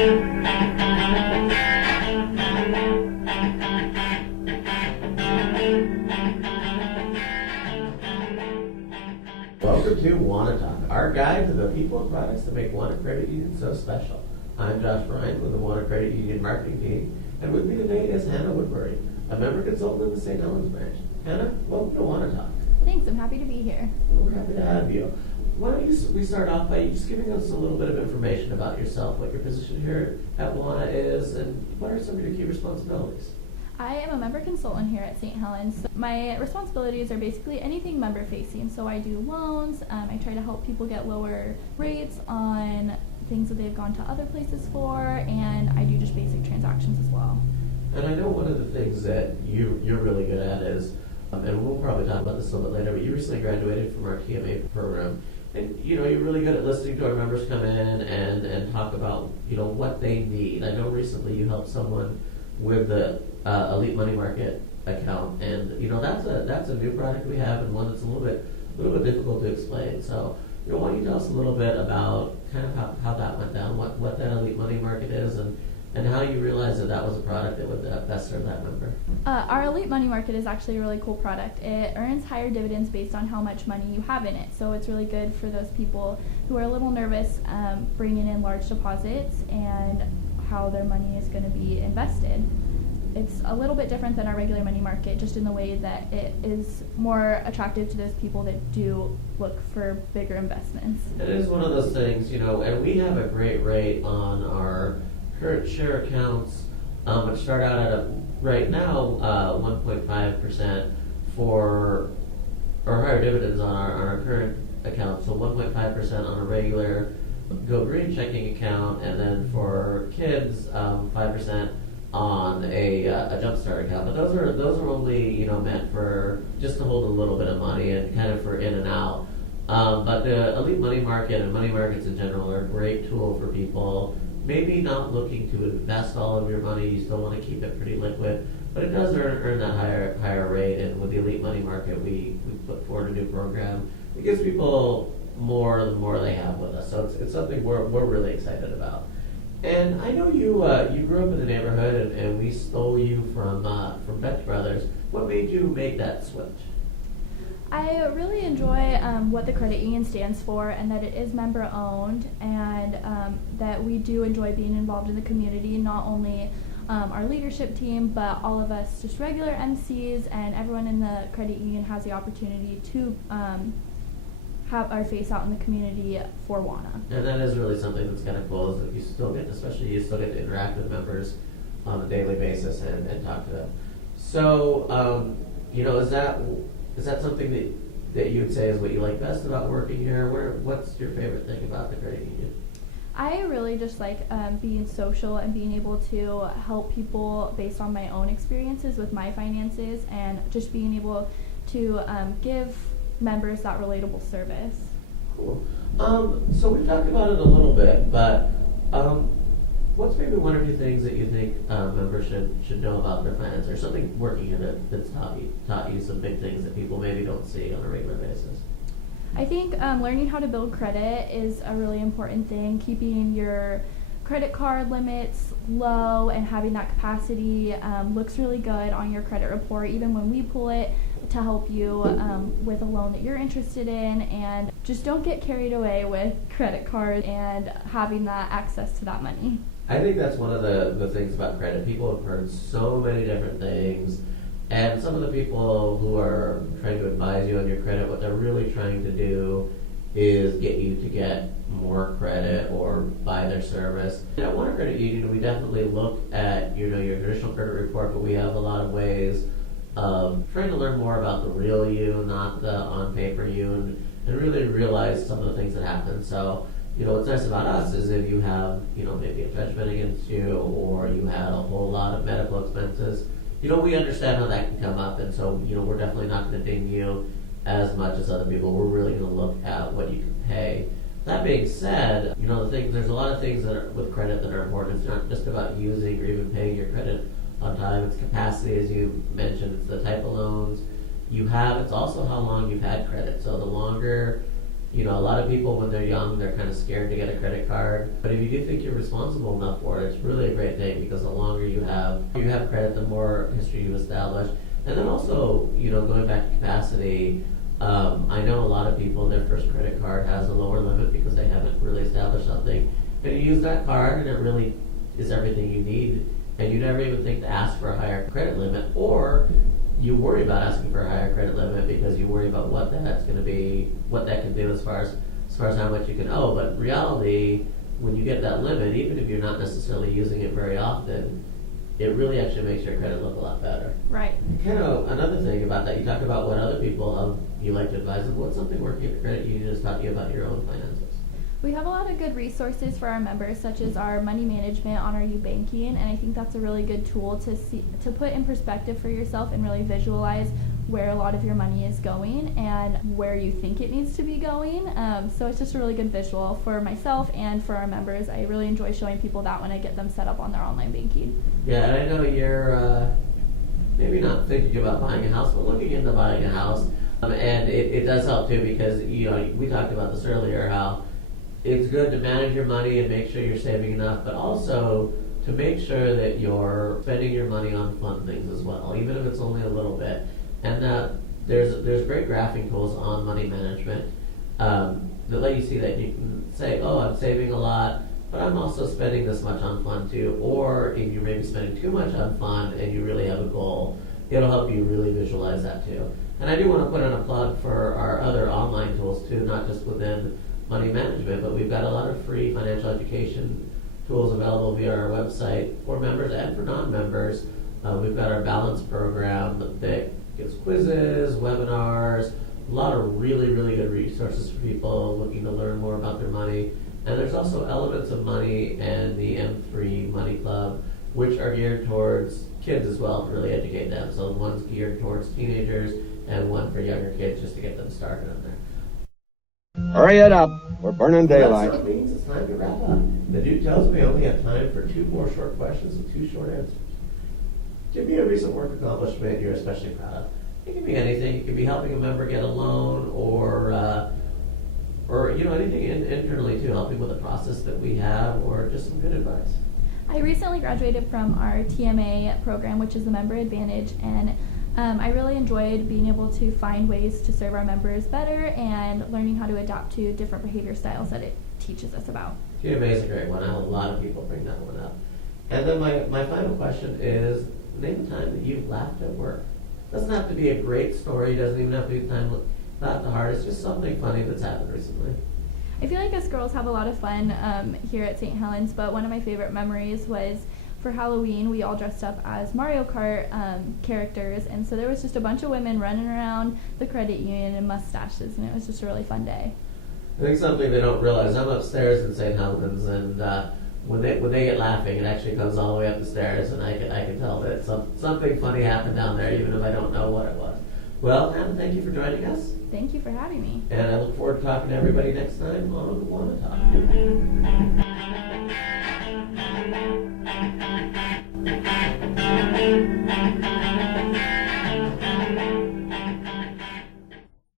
Welcome to WaunaTalk, our guide to the people and products that make Wauna Credit Union so special. I'm Josh Bryant with the Wauna Credit Union marketing team, and with me today is Hannah Woodbury, a member consultant in the St Helens branch. Hannah, welcome to WaunaTalk. Thanks, I'm happy to be here. We're happy to have you. Why don't we start off by just giving us a little bit of information about yourself, what your position here at Wauna is, and what are some of your key responsibilities? I am a member consultant here at St Helens. My responsibilities are basically anything member facing. So I do loans, I try to help people get lower rates on things that they've gone to other places for, and I do just basic transactions as well. And I know one of the things that you're really good at is, and we'll probably talk about this a little bit later, but you recently graduated from our TMA program. And you're really good at listening to our members come in and talk about what they need. I know recently you helped someone with the Elite Money Market account, and that's a new product we have, and one that's a little bit difficult to explain. So why don't you tell us a little bit about kind of how that went down, what that Elite Money Market is, and how you realized that was a product that would best serve that member. Our Elite Money Market is actually a really cool product. It earns higher dividends based on how much money you have in it. So it's really good for those people who are a little nervous bringing in large deposits and how their money is going to be invested. It's a little bit different than our regular money market, just in the way that it is more attractive to those people that do look for bigger investments. It is one of those things, and we have a great rate on our current share accounts, which start out at right now 1.5% for or higher dividends on our current account. So 1.5% on a regular Go Green checking account, and then for kids 5% on a Jumpstart account. But those are only meant for just to hold a little bit of money and kind of for in and out. But the Elite Money Market and money markets in general are a great tool for people maybe not looking to invest all of your money. You still want to keep it pretty liquid, but it does earn that higher rate. And with the Elite Money Market, we put forward a new program. It gives people more the more they have with us. So it's something we're really excited about. And I know you grew up in the neighborhood, and we stole you from Betts Brothers. What made you make that switch? I really enjoy what the credit union stands for, and that it is member owned, and that we do enjoy being involved in the community, not only our leadership team, but all of us just regular MCs, and everyone in the credit union has the opportunity to have our face out in the community for Wauna. And that is really something that's kind of cool, is that you still get to interact with members on a daily basis and talk to them. So, is that something that you would say is what you like best about working here? What's your favorite thing about the credit union? I really just like being social and being able to help people based on my own experiences with my finances, and just being able to give members that relatable service. Cool. So we talked about it a little bit, but what's maybe one or two things that you think members should know about their finances, or something working in it that's taught you some big things that people maybe don't see on a regular basis? I think learning how to build credit is a really important thing. Keeping your credit card limits low and having that capacity looks really good on your credit report, even when we pull it, to help you with a loan that you're interested in. And just don't get carried away with credit cards and having that access to that money. I think that's one of the things about credit. People have heard so many different things, and some of the people who are trying to advise you on your credit, what they're really trying to do is get you to get more credit or buy their service. At Wauna Credit Union, we definitely look at your traditional credit report, but we have a lot of ways of trying to learn more about the real you, not the on paper you, and really realize some of the things that happen. So, what's nice about us is if you have, maybe a judgment against you, or you had a whole lot of medical expenses, we understand how that can come up, and so, we're definitely not going to ding you as much as other people. We're really going to look at what you can pay. That being said, there's a lot of things that are with credit that are important. It's not just about using or even paying your credit on time. It's capacity, as you mentioned. It's the type of loans you have. It's also how long you've had credit. So the longer You know, a lot of people when they're young, they're kind of scared to get a credit card. But if you do think you're responsible enough for it, it's really a great thing, because the longer you have credit, the more history you establish. And then also, you know, going back to capacity, I know a lot of people, their first credit card has a lower limit because they haven't really established something. And you use that card and it really is everything you need, and you never even think to ask for a higher credit limit, or you worry about asking for a higher credit limit because you worry about what that's going to be, what that can do as far as how much you can owe. But in reality, when you get that limit, even if you're not necessarily using it very often, it really actually makes your credit look a lot better. Right. Kind of another thing about that, you talk about what other people you like to advise them. What's something working with your credit union is talking about your own finances? We have a lot of good resources for our members, such as our money management on our banking, and I think that's a really good tool to put in perspective for yourself and really visualize where a lot of your money is going and where you think it needs to be going. So it's just a really good visual for myself and for our members. I really enjoy showing people that when I get them set up on their online banking. Yeah, and I know you're maybe not thinking about buying a house, but looking into buying a house. And it does help too, because you know, we talked about this earlier, how it's good to manage your money and make sure you're saving enough, but also to make sure that you're spending your money on fun things as well, even if it's only a little bit. And there's great graphing tools on money management that let you see that. You can say, oh, I'm saving a lot, but I'm also spending this much on fun too. Or if you're maybe spending too much on fun and you really have a goal, it'll help you really visualize that too. And I do want to put in a plug for our other online tools too, not just within money management, but we've got a lot of free financial education tools available via our website for members and for non-members. We've got our balance program that gives quizzes, webinars, a lot of really, really good resources for people looking to learn more about their money. And there's also Elements of Money and the M3 Money Club, which are geared towards kids as well, to really educate them. So one's geared towards teenagers and one for younger kids, just to get them started on there. Hurry it up. We're burning daylight. That means it's time to wrap up. The dude tells me I only have time for 2 more short questions and 2 short answers. Give me a recent work accomplishment you're especially proud of. It can be anything. It could be helping a member get a loan, or you know, anything internally too, helping with a process that we have, or just some good advice. I recently graduated from our TMA program, which is the Member Advantage, and I really enjoyed being able to find ways to serve our members better and learning how to adapt to different behavior styles that it teaches us about. TMA is a great one. I know a lot of people bring that one up. And then my final question is, name a time that you've laughed at work. Doesn't have to be a great story. Doesn't even have to be a time laughed the hardest. Just something funny that's happened recently. I feel like us girls have a lot of fun here at St Helens, but one of my favorite memories was for Halloween. We all dressed up as Mario Kart characters, and so there was just a bunch of women running around the credit union in mustaches, and it was just a really fun day. I think something they don't realize, I'm upstairs in St Helens, and when they get laughing, it actually goes all the way up the stairs, and I can tell that something funny happened down there, even if I don't know what it was. Well, Hannah, thank you for joining us. Thank you for having me. And I look forward to talking to everybody next time on WaunaTalk.